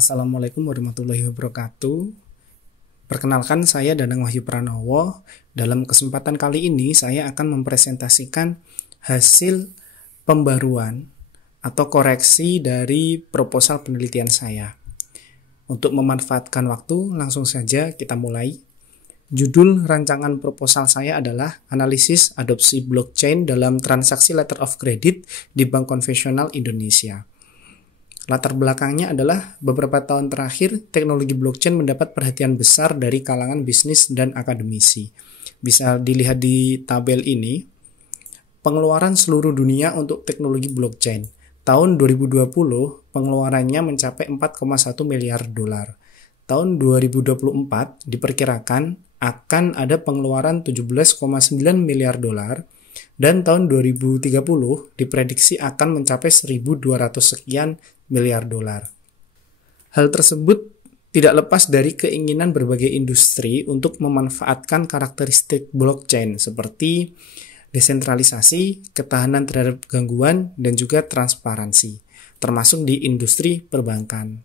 Assalamualaikum warahmatullahi wabarakatuh. Perkenalkan, saya Danang Wahyu Pranowo. Dalam kesempatan kali ini saya akan mempresentasikan hasil pembaruan atau koreksi dari proposal penelitian saya. Untuk memanfaatkan waktu, langsung saja kita mulai. Judul rancangan proposal saya adalah Analisis Adopsi Blockchain dalam Transaksi Letter of Credit di Bank Konvensional Indonesia. Latar belakangnya adalah beberapa tahun terakhir teknologi blockchain mendapat perhatian besar dari kalangan bisnis dan akademisi. Bisa dilihat di tabel ini, pengeluaran seluruh dunia untuk teknologi blockchain. Tahun 2020 pengeluarannya mencapai 4,1 miliar dolar. Tahun 2024 diperkirakan akan ada pengeluaran 17,9 miliar dolar. Dan tahun 2030 diprediksi akan mencapai 1.200 sekian miliar dolar. Hal tersebut tidak lepas dari keinginan berbagai industri untuk memanfaatkan karakteristik blockchain seperti desentralisasi, ketahanan terhadap gangguan, dan juga transparansi, termasuk di industri perbankan.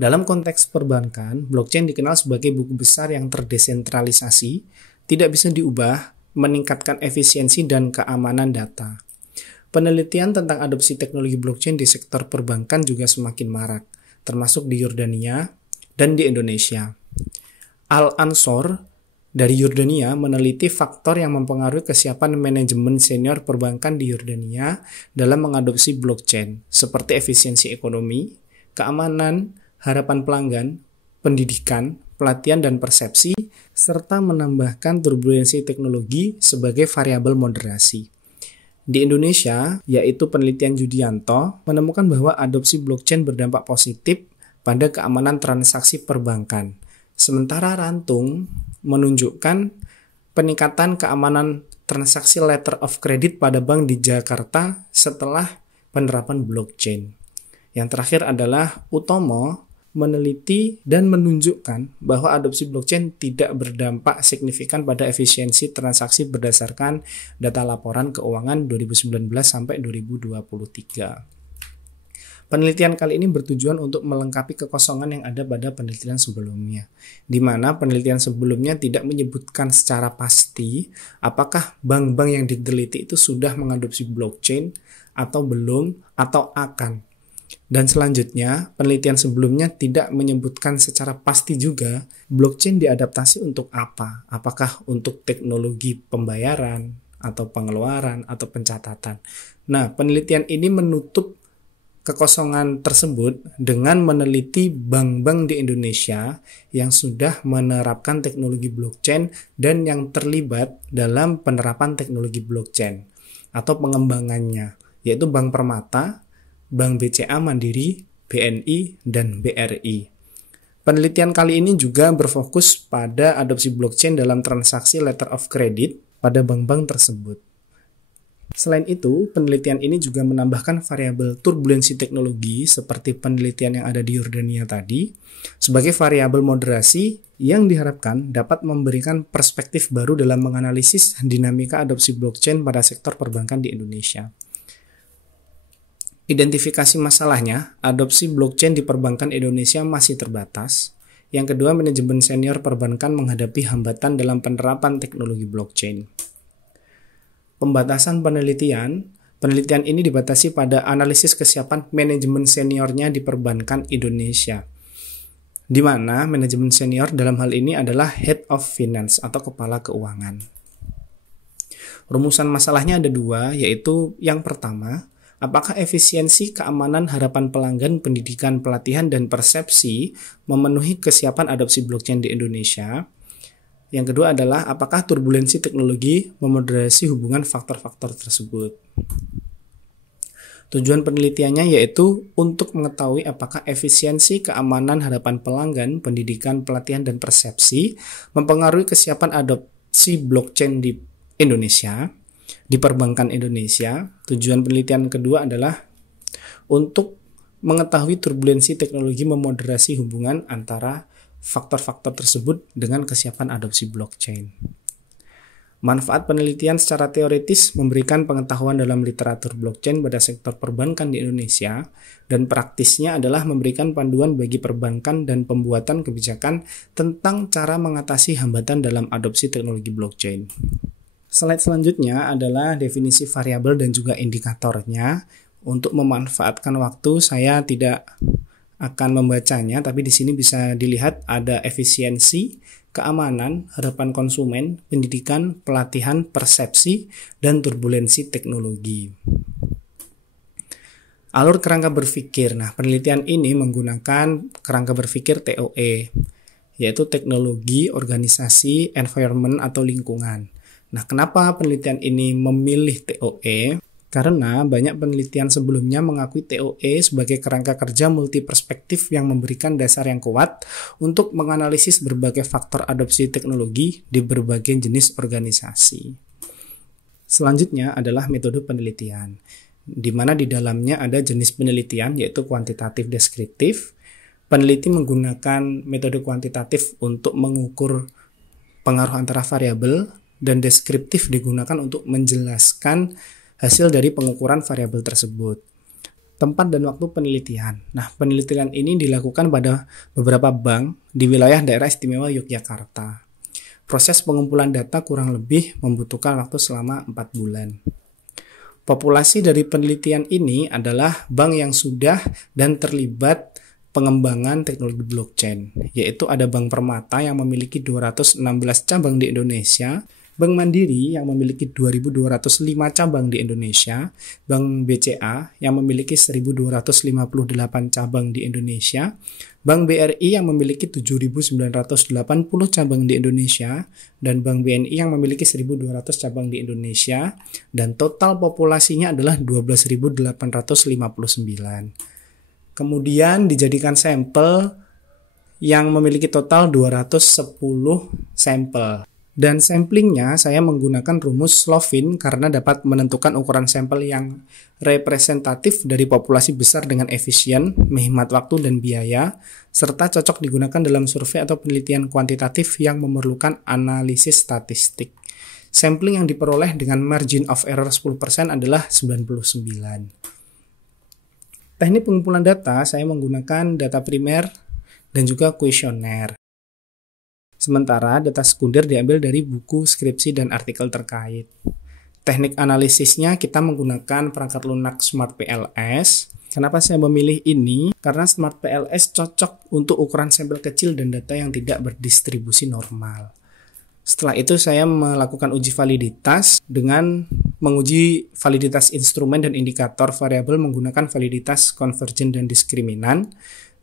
Dalam konteks perbankan, blockchain dikenal sebagai buku besar yang terdesentralisasi, tidak bisa diubah, meningkatkan efisiensi dan keamanan data. Penelitian tentang adopsi teknologi blockchain di sektor perbankan juga semakin marak, termasuk di Yordania dan di Indonesia. Al-Ansor dari Yordania meneliti faktor yang mempengaruhi kesiapan manajemen senior perbankan di Yordania dalam mengadopsi blockchain, seperti efisiensi ekonomi, keamanan, harapan pelanggan, pendidikan, pelatihan dan persepsi, serta menambahkan turbulensi teknologi sebagai variabel moderasi. Di Indonesia, yaitu penelitian Judianto, menemukan bahwa adopsi blockchain berdampak positif pada keamanan transaksi perbankan. Sementara Rantung menunjukkan peningkatan keamanan transaksi letter of credit pada bank di Jakarta setelah penerapan blockchain. Yang terakhir adalah Utomo meneliti dan menunjukkan bahwa adopsi blockchain tidak berdampak signifikan pada efisiensi transaksi berdasarkan data laporan keuangan 2019 sampai 2023. Penelitian kali ini bertujuan untuk melengkapi kekosongan yang ada pada penelitian sebelumnya, di mana penelitian sebelumnya tidak menyebutkan secara pasti apakah bank-bank yang diteliti itu sudah mengadopsi blockchain atau belum atau akan. Dan selanjutnya, penelitian sebelumnya tidak menyebutkan secara pasti juga blockchain diadaptasi untuk apa? Apakah untuk teknologi pembayaran, atau pengeluaran, atau pencatatan. Nah, penelitian ini menutup kekosongan tersebut dengan meneliti bank-bank di Indonesia yang sudah menerapkan teknologi blockchain dan yang terlibat dalam penerapan teknologi blockchain atau pengembangannya, yaitu Bank Permata, Bank BCA Mandiri, BNI, dan BRI. Penelitian kali ini juga berfokus pada adopsi blockchain dalam transaksi letter of credit pada bank-bank tersebut. Selain itu, penelitian ini juga menambahkan variabel turbulensi teknologi seperti penelitian yang ada di Yordania tadi sebagai variabel moderasi yang diharapkan dapat memberikan perspektif baru dalam menganalisis dinamika adopsi blockchain pada sektor perbankan di Indonesia. Identifikasi masalahnya, adopsi blockchain di perbankan Indonesia masih terbatas. Yang kedua, manajemen senior perbankan menghadapi hambatan dalam penerapan teknologi blockchain. Pembatasan penelitian ini dibatasi pada analisis kesiapan manajemen seniornya di perbankan Indonesia, di mana manajemen senior dalam hal ini adalah Head of Finance atau Kepala Keuangan. Rumusan masalahnya ada dua, yaitu yang pertama, apakah efisiensi, keamanan, harapan pelanggan, pendidikan, pelatihan, dan persepsi memenuhi kesiapan adopsi blockchain di Indonesia? Yang kedua adalah apakah turbulensi teknologi memoderasi hubungan faktor-faktor tersebut? Tujuan penelitiannya yaitu untuk mengetahui apakah efisiensi, keamanan, harapan pelanggan, pendidikan, pelatihan, dan persepsi mempengaruhi kesiapan adopsi blockchain di Indonesia, di perbankan Indonesia. Tujuan penelitian kedua adalah untuk mengetahui turbulensi teknologi memoderasi hubungan antara faktor-faktor tersebut dengan kesiapan adopsi blockchain. Manfaat penelitian secara teoritis memberikan pengetahuan dalam literatur blockchain pada sektor perbankan di Indonesia, dan praktisnya adalah memberikan panduan bagi perbankan dan pembuatan kebijakan tentang cara mengatasi hambatan dalam adopsi teknologi blockchain. Slide selanjutnya adalah definisi variabel dan juga indikatornya. Untuk memanfaatkan waktu, saya tidak akan membacanya, tapi di sini bisa dilihat ada efisiensi, keamanan, harapan konsumen, pendidikan, pelatihan, persepsi, dan turbulensi teknologi. Alur kerangka berpikir. Nah, penelitian ini menggunakan kerangka berpikir TOE, yaitu teknologi, organisasi, environment, atau lingkungan. Nah, kenapa penelitian ini memilih TOE? Karena banyak penelitian sebelumnya mengakui TOE sebagai kerangka kerja multiperspektif yang memberikan dasar yang kuat untuk menganalisis berbagai faktor adopsi teknologi di berbagai jenis organisasi. Selanjutnya adalah metode penelitian, di mana di dalamnya ada jenis penelitian yaitu kuantitatif deskriptif. Peneliti menggunakan metode kuantitatif untuk mengukur pengaruh antara variabel, dan deskriptif digunakan untuk menjelaskan hasil dari pengukuran variabel tersebut. Tempat dan waktu penelitian. Nah, penelitian ini dilakukan pada beberapa bank di wilayah daerah istimewa Yogyakarta. Proses pengumpulan data kurang lebih membutuhkan waktu selama 4 bulan. Populasi dari penelitian ini adalah bank yang sudah dan terlibat pengembangan teknologi blockchain, yaitu ada Bank Permata yang memiliki 216 cabang di Indonesia, Bank Mandiri yang memiliki 2.205 cabang di Indonesia, Bank BCA yang memiliki 1.258 cabang di Indonesia, Bank BRI yang memiliki 7.980 cabang di Indonesia, dan Bank BNI yang memiliki 1.200 cabang di Indonesia, dan total populasinya adalah 12.859. Kemudian dijadikan sampel yang memiliki total 210 sampel. Dan samplingnya saya menggunakan rumus Slovin karena dapat menentukan ukuran sampel yang representatif dari populasi besar dengan efisien, menghemat waktu dan biaya, serta cocok digunakan dalam survei atau penelitian kuantitatif yang memerlukan analisis statistik. Sampling yang diperoleh dengan margin of error 10% adalah 99. Teknik pengumpulan data, saya menggunakan data primer dan juga kuesioner. Sementara data sekunder diambil dari buku, skripsi, dan artikel terkait. Teknik analisisnya kita menggunakan perangkat lunak Smart PLS. Kenapa saya memilih ini? Karena Smart PLS cocok untuk ukuran sampel kecil dan data yang tidak berdistribusi normal. Setelah itu saya melakukan uji validitas dengan menguji validitas instrumen dan indikator variabel menggunakan validitas konvergen dan diskriminan,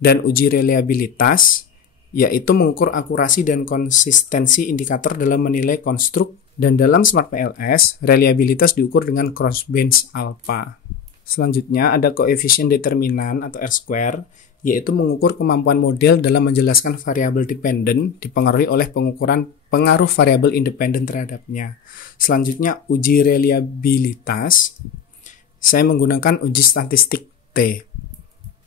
dan uji reliabilitas, yaitu mengukur akurasi dan konsistensi indikator dalam menilai konstruk, dan dalam Smart PLS, reliabilitas diukur dengan crossbench alpha. Selanjutnya ada koefisien determinan atau R-square, yaitu mengukur kemampuan model dalam menjelaskan variabel dependent dipengaruhi oleh pengukuran pengaruh variabel independen terhadapnya. Selanjutnya uji reliabilitas, saya menggunakan uji statistik T.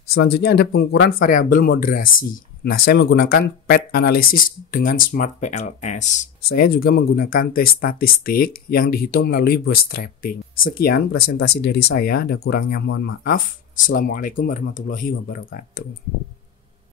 Selanjutnya ada pengukuran variabel moderasi. Nah, saya menggunakan path analysis dengan Smart PLS. Saya juga menggunakan tes statistik yang dihitung melalui bootstrapping. Sekian presentasi dari saya, ada kurangnya mohon maaf. Assalamualaikum warahmatullahi wabarakatuh.